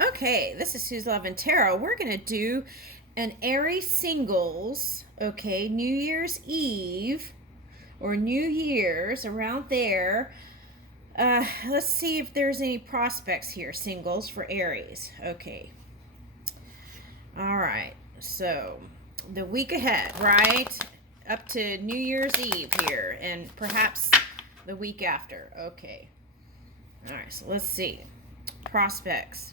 Okay, this is Sue's Love and Tarot. We're going to do an Aries singles, okay, New Year's Eve or New Year's around there. Let's see if there's any prospects here, singles for Aries. Okay, all right, so the week ahead, right? Up to New Year's Eve here, and perhaps the week after. Okay, all right, so let's see. Prospects.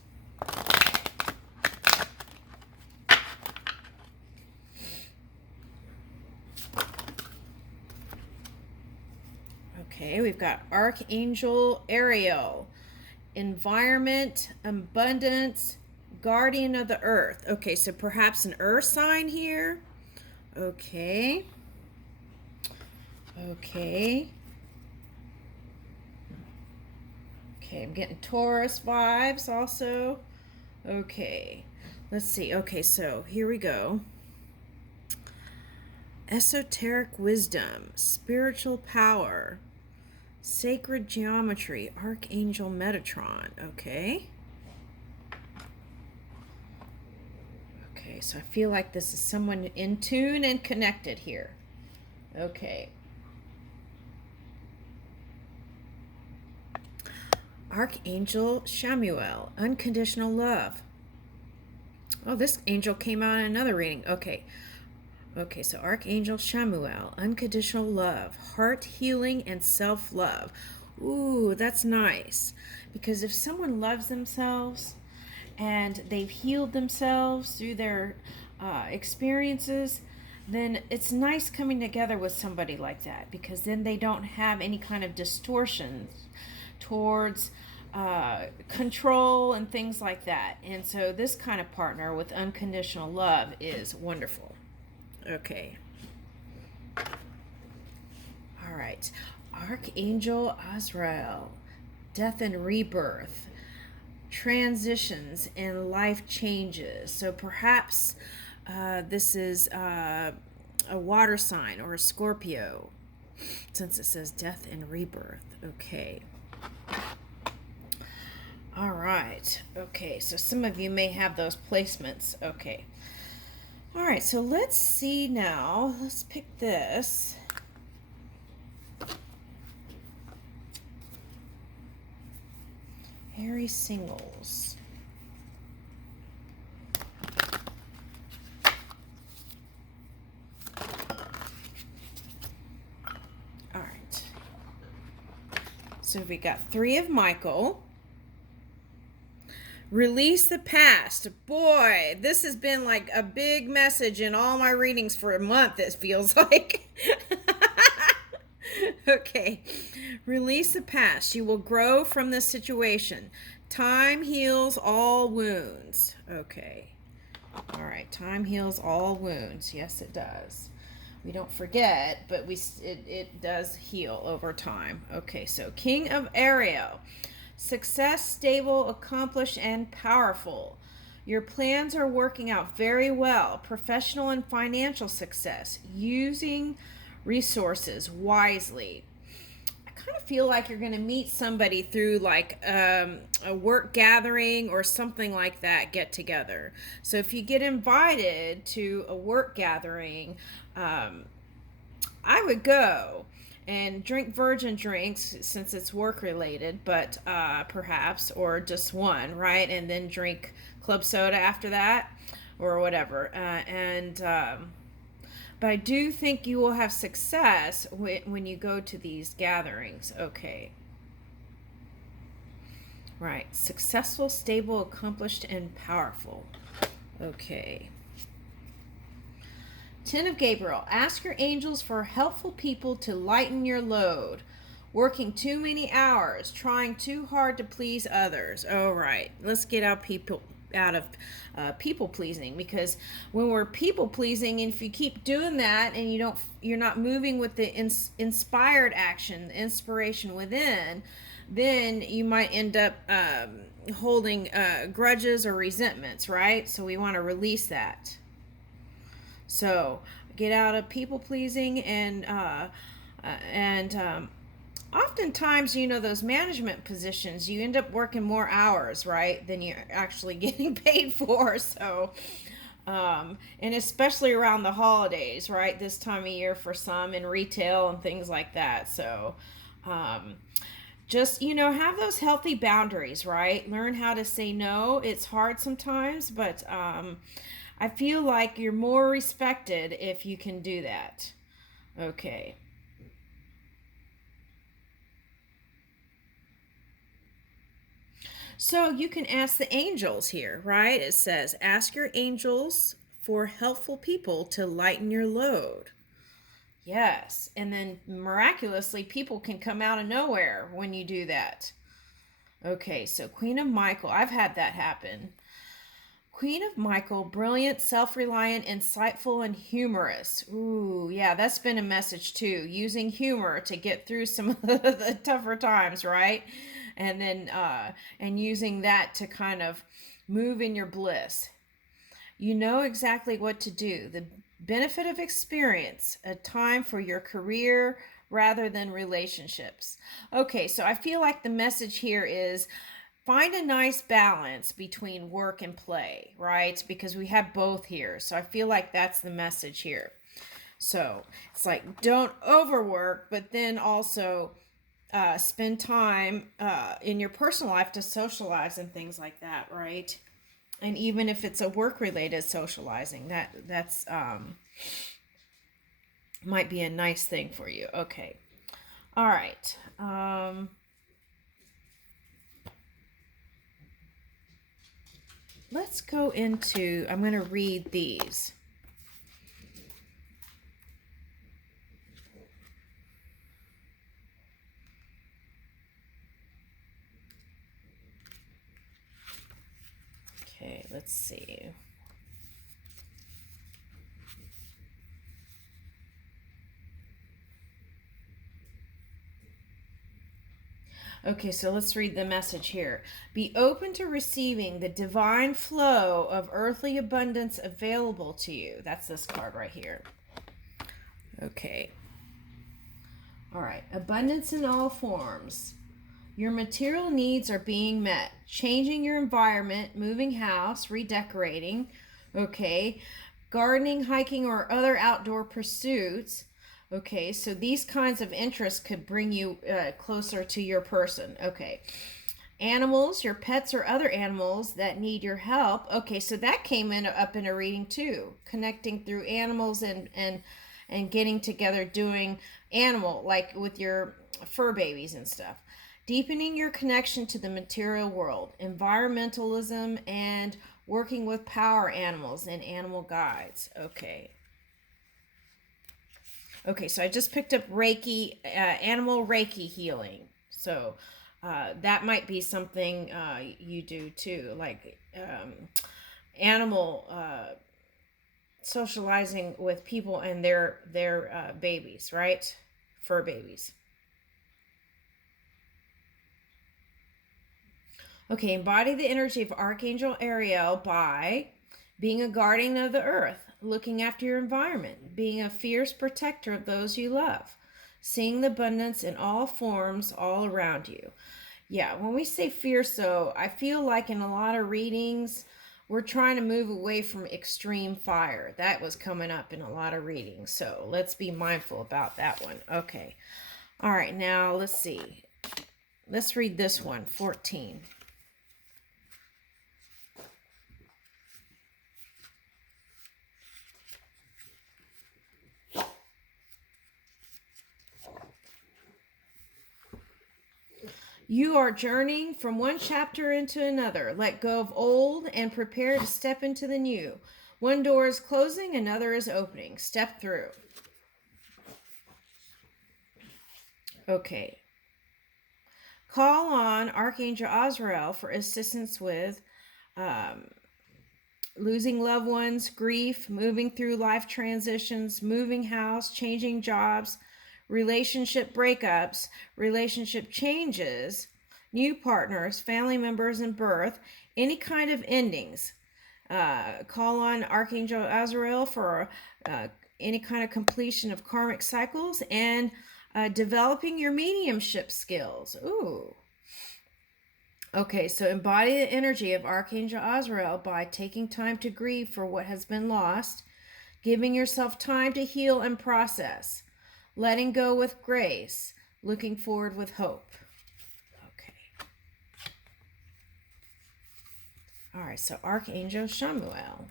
Okay, we've got Archangel Ariel, environment, abundance, guardian of the earth. Okay, so perhaps an earth sign here. Okay. Okay. Okay, I'm getting Taurus vibes also. Okay. Let's see. Okay, so here we go. Esoteric wisdom, spiritual power, sacred geometry, Archangel Metatron. Okay. Okay, so I feel like this is someone in tune and connected here. Okay. Archangel Shamuel, unconditional love. Oh, this angel came out in another reading. Okay. Okay, so Archangel Shamuel, unconditional love, heart healing, and self love. Ooh, that's nice. Because if someone loves themselves and they've healed themselves through their experiences, then it's nice coming together with somebody like that because then they don't have any kind of distortions towards control and things like that. And so this kind of partner with unconditional love is wonderful. Okay. All right. Archangel Azrael, death and rebirth, transitions and life changes. So perhaps this is a water sign or a Scorpio, since it says death and rebirth. Okay. All right. Okay, so some of you may have those placements. Okay. All right, so let's see now. Let's pick this. Aries singles. All right. So we got 3 of Michael. Release the past. Boy, this has been like a big message in all my readings for a month, it feels like. Okay. Release the past. You will grow from this situation. Time heals all wounds. Okay. All right. Time heals all wounds. Yes, it does. We don't forget, but it does heal over time. Okay, so King of Ariel. Success, stable, accomplished, and powerful. Your plans are working out very well. Professional and financial success. Using resources wisely. I kind of feel like you're going to meet somebody through like a work gathering or something like that, get together. So if you get invited to a work gathering, I would go and drink virgin drinks since it's work related, but perhaps, or just one, right? And then drink club soda after that or whatever. But I do think you will have success when you go to these gatherings. Okay. Right. Successful, stable, accomplished, and powerful. Okay. 10 of Gabriel. Ask your angels for helpful people to lighten your load. Working too many hours, trying too hard to please others. All right, let's get out of people pleasing, because when we're people pleasing, and if you keep doing that and you're not moving with the inspired action, the inspiration within, then you might end up holding grudges or resentments, right? So we want to release that. So get out of people pleasing and oftentimes, those management positions, you end up working more hours, right, than you're actually getting paid for. So, and especially around the holidays, right, this time of year for some in retail and things like that. So, um, just, have those healthy boundaries, right? Learn how to say no. It's hard sometimes, but I feel like you're more respected if you can do that. Okay. So you can ask the angels here, right? It says, ask your angels for helpful people to lighten your load. Yes. And then miraculously, people can come out of nowhere when you do that. Okay, so Queen of Michael, I've had that happen. Queen of Michael, brilliant, self reliant, insightful, and humorous. Ooh, yeah, that's been a message too. Using humor to get through some of the tougher times, right? And using that to kind of move in your bliss. You know exactly what to do. The benefit of experience, a time for your career rather than relationships. Okay, so I feel like the message here is find a nice balance between work and play, right? Because we have both here. So I feel like that's the message here. So it's like don't overwork, but then also spend time in your personal life to socialize and things like that, right? And even if it's a work related socializing, that's might be a nice thing for you. Okay. All right. Let's go into, I'm going to read these. Okay, let's see. Okay, so let's read the message here. Be open to receiving the divine flow of earthly abundance available to you. That's this card right here. Okay. All right. Abundance in all forms. Your material needs are being met. Changing your environment, moving house, redecorating. Okay. Gardening, hiking, or other outdoor pursuits. Okay, so these kinds of interests could bring you closer to your person. Okay. Animals, your pets or other animals that need your help. Okay, so that came in up in a reading too. Connecting through animals and getting together doing animal like with your fur babies and stuff. Deepening your connection to the material world, environmentalism, and working with power animals and animal guides. Okay. Okay, so I just picked up Reiki, animal Reiki healing. So that might be something you do too, like animal socializing with people and their babies, right? Fur babies. Okay, embody the energy of Archangel Ariel by being a guardian of the earth, looking after your environment, being a fierce protector of those you love, seeing the abundance in all forms all around you. Yeah, when we say fierce, though, I feel like in a lot of readings, we're trying to move away from extreme fire. That was coming up in a lot of readings, so let's be mindful about that one. Okay. All right, now let's see. Let's read this one, 14. You are journeying from one chapter into another. Let go of old and prepare to step into the new. One door is closing, another is opening. Step through. Okay. Call on Archangel Azrael for assistance with losing loved ones, grief, moving through life transitions, moving house, changing jobs, relationship breakups, relationship changes, new partners, family members, and birth, any kind of endings. Call on Archangel Azrael for any kind of completion of karmic cycles and Developing your mediumship skills. Ooh. Okay, so embody the energy of Archangel Azrael by taking time to grieve for what has been lost, giving yourself time to heal and process, letting go with grace, looking forward with hope. Okay. All right, so Archangel Chamuel.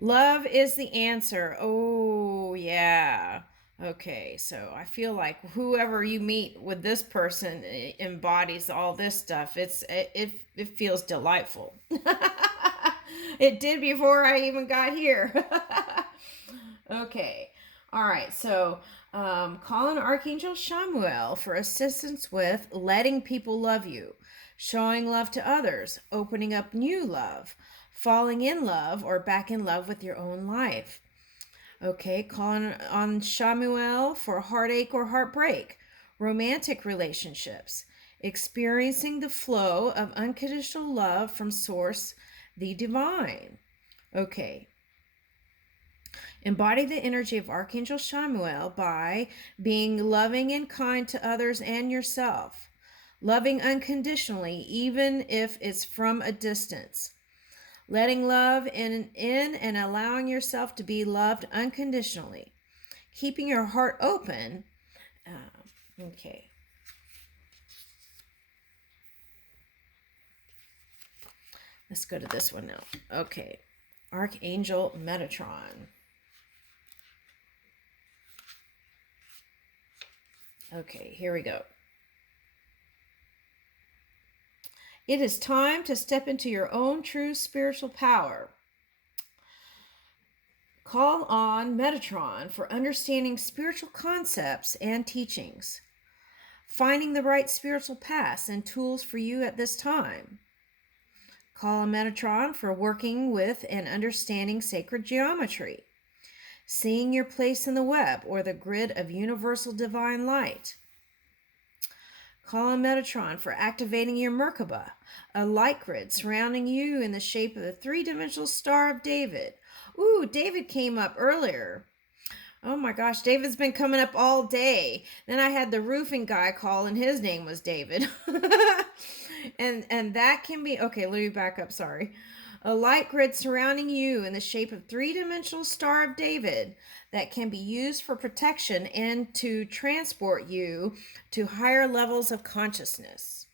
Love is the answer. Oh, yeah. Okay, so I feel like whoever you meet with this person embodies all this stuff. It feels delightful. It did before I even got here. Okay. All right. So, call on Archangel Chamuel for assistance with letting people love you, showing love to others, opening up new love, falling in love, or back in love with your own life. Okay. Call on Chamuel for heartache or heartbreak, romantic relationships, experiencing the flow of unconditional love from Source, the Divine. Okay. Embody the energy of Archangel Chamuel by being loving and kind to others and yourself. Loving unconditionally, even if it's from a distance. Letting love in and allowing yourself to be loved unconditionally. Keeping your heart open. Okay. Let's go to this one now. Okay. Archangel Metatron. Okay, here we go. It is time to step into your own true spiritual power. Call on Metatron for understanding spiritual concepts and teachings. Finding the right spiritual paths and tools for you at this time. Call on Metatron for working with and understanding sacred geometry. Seeing your place in the web or the grid of universal divine light. Call on Metatron for activating your Merkaba, a light grid surrounding you in the shape of the three-dimensional Star of David. Ooh, David came up earlier. Oh my gosh, David's been coming up all day. Then I had the roofing guy call and his name was David. and that can be, okay, let me back up, sorry. A light grid surrounding you in the shape of three-dimensional Star of David that can be used for protection and to transport you to higher levels of consciousness.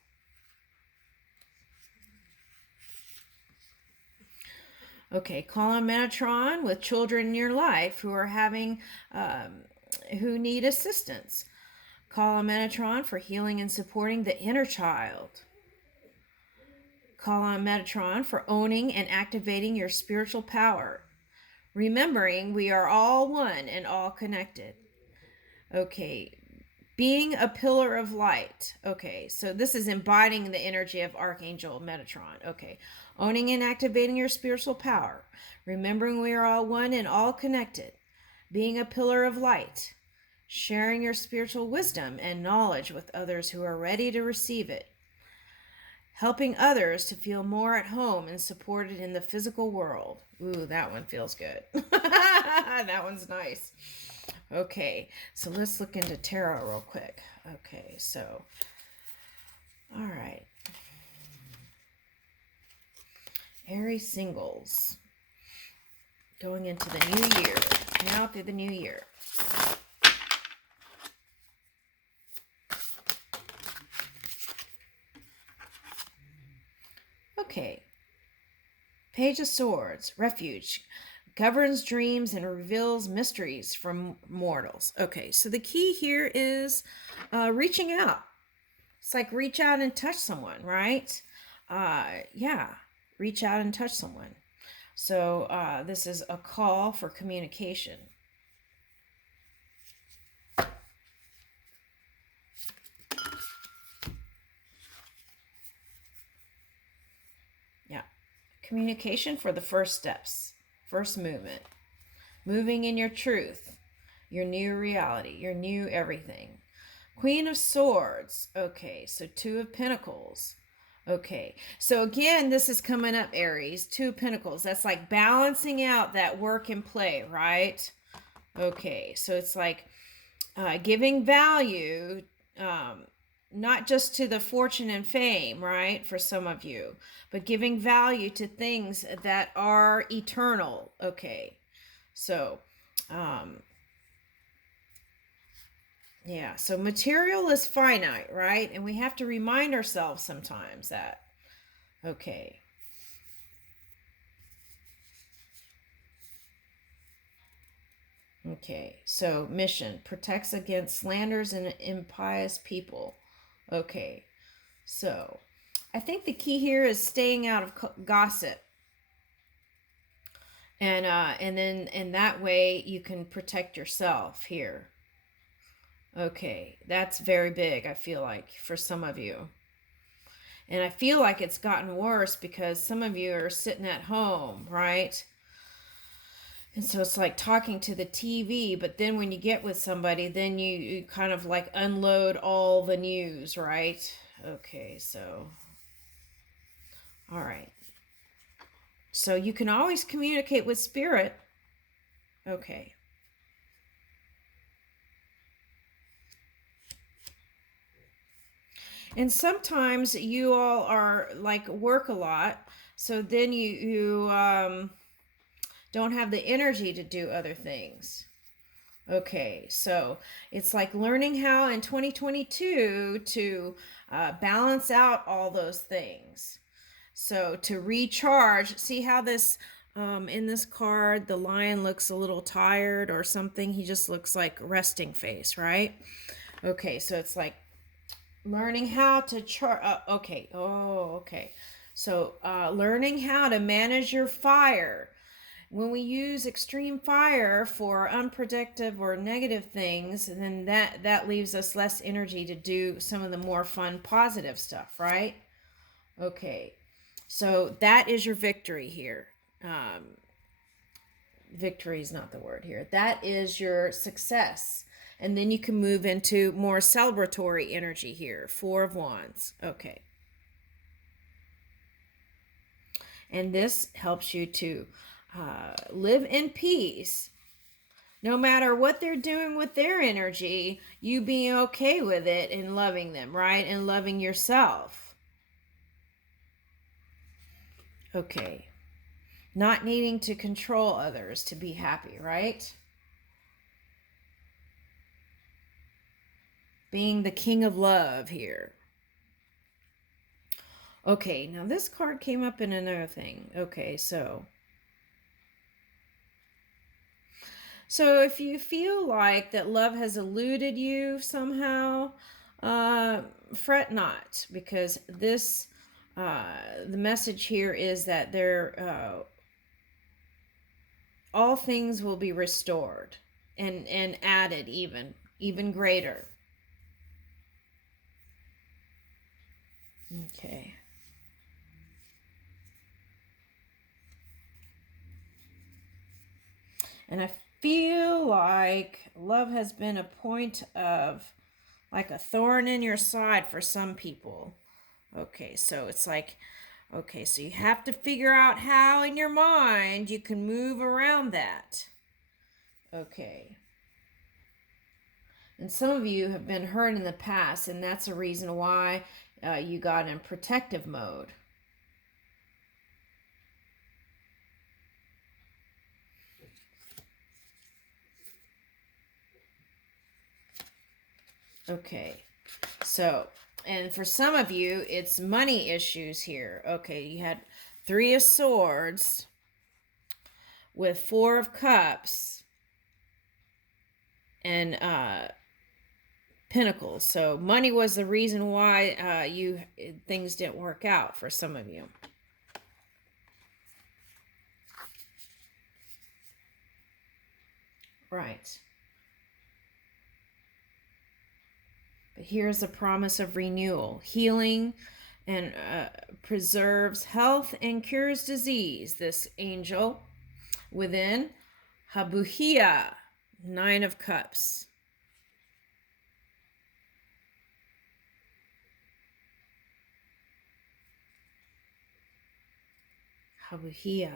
Okay, call on Metatron with children in your life who are who need assistance. Call on Metatron for healing and supporting the inner child. Call on Metatron for owning and activating your spiritual power. Remembering we are all one and all connected. Okay, being a pillar of light. Okay, so this is embodying the energy of Archangel Metatron. Okay, owning and activating your spiritual power. Remembering we are all one and all connected. Being a pillar of light. Sharing your spiritual wisdom and knowledge with others who are ready to receive it. Helping others to feel more at home and supported in the physical world. Ooh, that one feels good. That one's nice. Okay, so let's look into tarot real quick. Okay, so, all right. Aries singles. Going into the new year. Now through the new year. Okay. Page of Swords, refuge, governs dreams and reveals mysteries from mortals. Okay, so the key here is reaching out. It's like reach out and touch someone, right? Yeah, reach out and touch someone. So this is a call for communication. Yeah, communication for the first steps, first movement. Moving in your truth, your new reality, your new everything. Queen of Swords. Okay, so Two of Pentacles. Okay, so again, this is coming up, Aries, Two of Pentacles. That's like balancing out that work and play, right? Okay, so it's like giving value, not just to the fortune and fame, right, for some of you, but giving value to things that are eternal. Okay, so yeah, so material is finite, right? And we have to remind ourselves sometimes that. Okay. Okay, so mission protects against slanders and impious people. Okay, so I think the key here is staying out of gossip, and then in that way you can protect yourself here. Okay, that's very big. I feel like for some of you, and I feel like it's gotten worse because some of you are sitting at home, right? And so it's like talking to the TV, but then when you get with somebody, then you kind of like unload all the news, right? Okay, so, all right. So you can always communicate with spirit. Okay. And sometimes you all are like work a lot, so then you don't have the energy to do other things. Okay, so it's like learning how in 2022 to balance out all those things. So to recharge, see how this in this card, the lion looks a little tired or something. He just looks like resting face, right? Okay, so it's like learning how to okay, oh, okay. So learning how to manage your fire. When we use extreme fire for unproductive or negative things, then that leaves us less energy to do some of the more fun, positive stuff, right? Okay, so that is your victory here. Victory is not the word here. That is your success. And then you can move into more celebratory energy here. Four of Wands. Okay. And this helps you to live in peace. No matter what they're doing with their energy, you being okay with it and loving them, right? And loving yourself. Okay. Not needing to control others to be happy, right? Being the king of love here. Okay, now this card came up in another thing. Okay, so if you feel like that love has eluded you somehow, fret not, because this the message here is that all things will be restored and added even greater. Okay. And I feel like love has been a point of like a thorn in your side for some people. Okay, so it's like, okay, so you have to figure out how in your mind you can move around that. Okay. And some of you have been hurt in the past, and that's a reason why you got in protective mode. Okay, so, and for some of you, it's money issues here. Okay, you had Three of Swords with Four of Cups and Pentacles. So money was the reason why things didn't work out for some of you. Right. But here's a promise of renewal, healing, and preserves health and cures disease. This angel within Habuhia, Nine of Cups. Habuhia.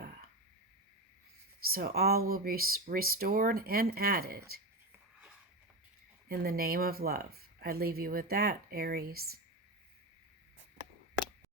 So all will be restored and added in the name of love. I leave you with that, Aries.